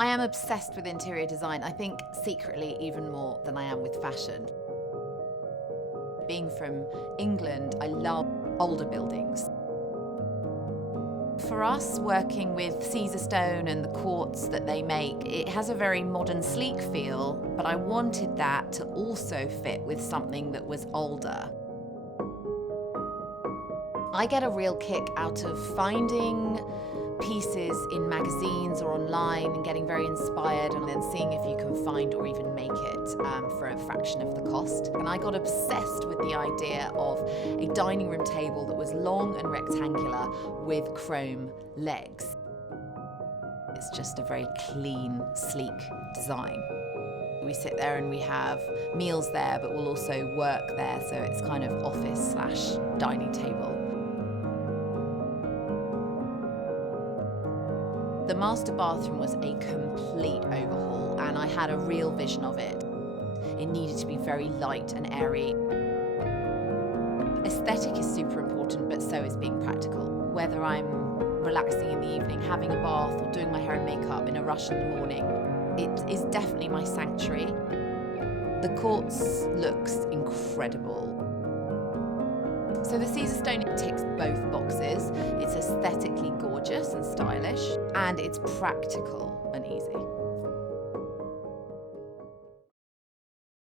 I am obsessed with interior design. I think secretly even more than I am with fashion. Being from England, I love older buildings. For us, working with Caesarstone and the quartz that they make, it has a very modern, sleek feel, but I wanted that to also fit with something that was older. I get a real kick out of finding pieces in magazines or online and getting very inspired and then seeing if you can find or even make it for a fraction of the cost. And I got obsessed with the idea of a dining room table that was long and rectangular with chrome legs. It's just a very clean, sleek design. We sit there and we have meals there, but we'll also work there, so it's kind of office/dining table. The master bathroom was a complete overhaul, and I had a real vision of it. It needed to be very light and airy. Aesthetic is super important, but so is being practical. Whether I'm relaxing in the evening, having a bath, or doing my hair and makeup in a rush in the morning, it is definitely my sanctuary. The quartz looks incredible. So the Caesarstone ticks both boxes. It's aesthetically gorgeous and stylish, and it's practical.